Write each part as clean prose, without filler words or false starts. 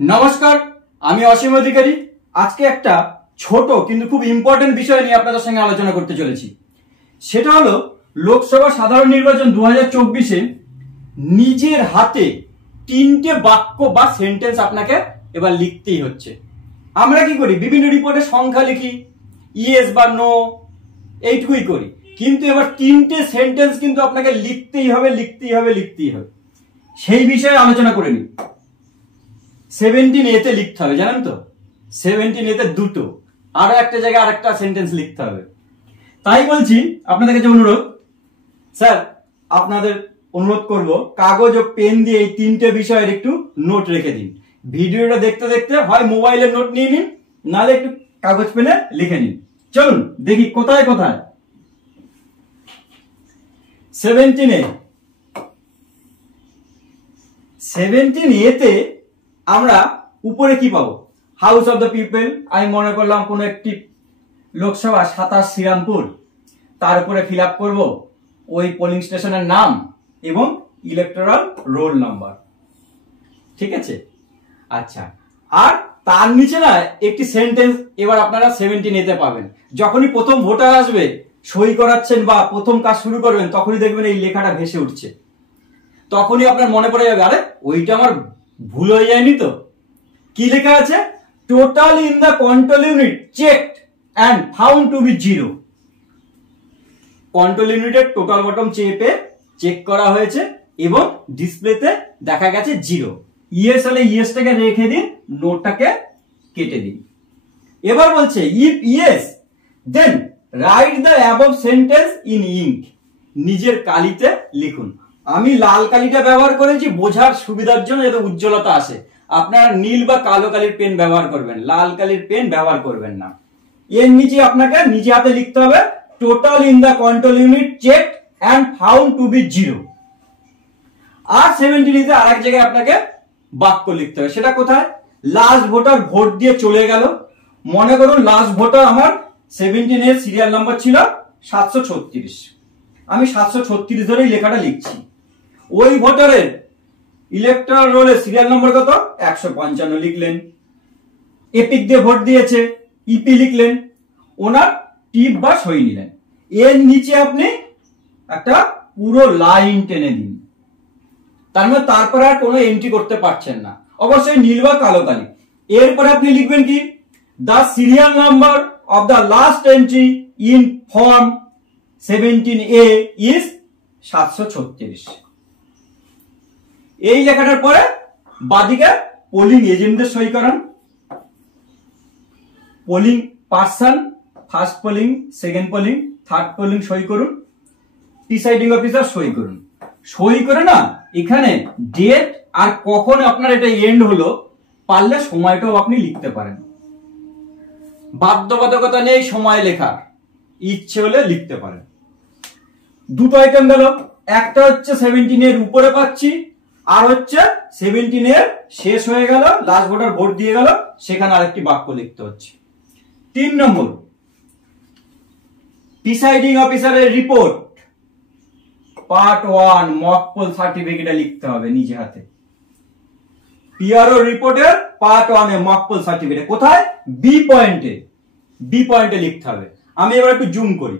নমস্কার, আমি অসীম অধিকারী। আজকে একটা ছোট কিন্তু খুব ইম্পর্টেন্ট বিষয় নিয়ে আপনাদের সঙ্গে আলোচনা করতে চলেছি। সেটা হলো লোকসভা সাধারণ নির্বাচন 2024-এ নিজের হাতে 3টে বাক্য বা সেন্টেন্স আপনাকে এবার লিখতেই হচ্ছে। আমরা কি করি, বিভিন্ন রিপোর্টে সংখ্যা লিখি, ইয়েস বা নো, এইটুকুই করি। কিন্তু এবার 3টে সেন্টেন্স কিন্তু আপনাকে লিখতেই হবে। সেই বিষয়ে আলোচনা করে নিই। 17A তে লিখতে হবে, জানেন তো? 17A তে দুটো, আরো একটা জায়গায় আরেকটা সেন্টেন্স লিখতে হবে। তাই বলছি আপনাদের কাছে অনুরোধ, স্যার আপনাদের অনুরোধ করব কাগজ ও পেন দিয়ে এই 3টে বিষয়ের একটু নোট রেখে দিন। ভিডিওটা দেখতে দেখতে হয় মোবাইলে নোট নিয়ে নিন, নাহলে একটু কাগজ পেনে লিখে নিন। চলুন দেখি কোথায় কোথায়। 17A তে আমরা উপরে কি পাবো? House of the people. আমি মনে করলাম কোন একটি লোকসভা 27 শ্রীরামপুর, তার উপরে ফিল আপ করবো ওই পোলিং স্টেশনের নাম এবং ইলেকটোরাল রোল নাম্বার। ঠিক আছে? আচ্ছা, আর তার নিচে না একটি সেন্টেন্স এবার আপনারা 17A তে পাবেন। যখনই প্রথম ভোটার আসবে, সই করাচ্ছেন বা প্রথম কাজ শুরু করবেন, তখনই দেখবেন এই লেখাটা ভেসে উঠছে। তখনই আপনার মনে পড়ে যাবে, আরে ওইটা আমার ভুল হয়ে যায়নি তো। কি লেখা আছে? Total in the control unit checked and found to be 0। Control ইউনিটের টোটাল বটম চেপে চেক করা হয়েছে এবং ডিসপ্লেতে দেখা গেছে 0। ইয়েস হলে ইয়েসটাকে রেখে দিন, নোটাকে কেটে দিন। এবার বলছে if yes then write the above sentence in ink. নিজের কালিতে লিখুন। আমি লাল কালিটা ব্যবহার করেছি বোঝার সুবিধার জন্য, যাতে উজ্জ্বলতা আসে। আপনারা নীল বা কালো কালির পেন ব্যবহার করবেন, লাল কালির পেন ব্যবহার করবেন না। এর নিচে আপনাকে নিজে হাতে লিখতে হবে total in the control unit checked and found to be 0। আর 17A তে আরেক জায়গায় আপনাকে বাক্য লিখতে হবে। সেটা কোথায়? লাস্ট ভোটার ভোট দিয়ে চলে গেল। মনে করুন লাস্ট ভোটার আমার 17A সিরিয়াল নাম্বার ছিল 736। আমি 736 ধরেই লেখাটা লিখছি। ওই ভোটারের ইলেকট্রাল রোলের সিরিয়াল নম্বর কত? 155 লিখলেন। এপিক দিয়ে ভোট দিয়েছে, ইপি লিখলেন, ওনার টিপ বা সই নিলেন। এর নিচে আপনি একটা পুরো লাইন টেনে দিন। তার মানে তারপরে আর কোনো এন্ট্রি করতে পারছেন না, অবশ্যই নীল বা কালো কালি। এরপরে আপনি লিখবেন কি? The serial number of the last entry in form 17A is 736। এই লেখাটার পরে বাদিকে পোলিং এজেন্টদের সই করান। Polling person, first polling, second polling, third polling সই করুন। প্রিসাইডিং অফিসার সই করুন। সই করে না এখানে ডেট আর কখন আপনার এটা এন্ড হলো, পারলে সময়টাও আপনি লিখতে পারেন। বাধ্যবাধকতা নেই সময় লেখার, ইচ্ছে হলে লিখতে পারেন। দুটো আইটেম গেল, একটা হচ্ছে 17A এর উপরে পাচ্ছি, আর হচ্ছে 17A এর শেষ হয়ে গেল, লাস্ট ভোটার ভোট দিয়ে গেল, সেখানে আরেকটি বাক্য লিখতে হচ্ছে। 3 নম্বর, প্রিসাইডিং অফিসারের report part 1 mock poll certificate লিখতে হবে নিজে হাতে। পিআরও রিপোর্টের পার্ট 1 এ মক পোল সার্টিফিকেট কোথায়? বি পয়েন্টে লিখতে হবে। আমি এবার একটু জুম করি।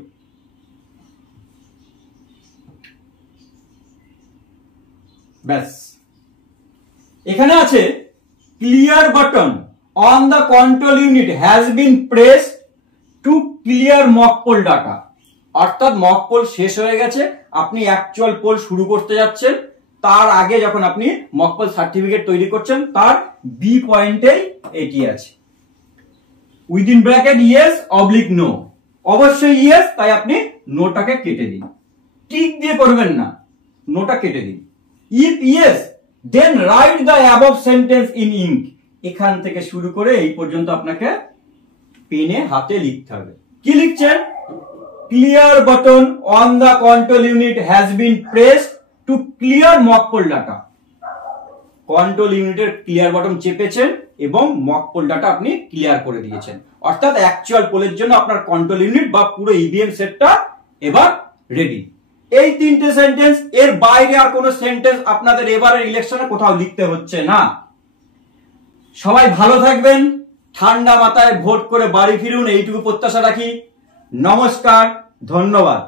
ব্যাস, এখানে আছে clear button on the control unit has been pressed to clear mock poll data. অর্থাৎ মক পোল শেষ হয়ে গেছে, আপনি অ্যাকচুয়াল পোল শুরু করতে যাচ্ছেন, তার আগে যখন আপনি মক পোল সার্টিফিকেট তৈরি করছেন, তার বি পয়েন্টেই এটি আছে। Within bracket yes oblique no, অবশ্যই ইয়েস, তাই আপনি নোটাকে কেটে দিন। টিক দিয়ে করবেন না, নোটা কেটে দিন। If yes then write the above sentence in ink. এখান থেকে শুরু করে এই পর্যন্ত আপনাকে পেনে হাতে লিখতে হবে। কি লিখছেন? Clear button on the control unit has been pressed to clear mock poll data. Control ইউনিটের ক্লিয়ার বাটন চেপেছেন এবং মক পোল ডাটা আপনি ক্লিয়ার করে দিয়েছেন। অর্থাৎ অ্যাকচুয়াল পোলের জন্য আপনার কন্ট্রোল ইউনিট বা পুরো ইভিএম সেটটা এবার রেডি। এই 3টে সেন্টেন্স, এর বাইরে আর কোনো সেন্টেন্স আপনাদের এবারের ইলেকশনে কোথাও লিখতে হচ্ছে না। সবাই ভালো থাকবেন, ঠান্ডা মাথায় ভোট করে বাড়ি ফিরুন, এইটুকু প্রত্যাশা রাখি। নমস্কার, ধন্যবাদ।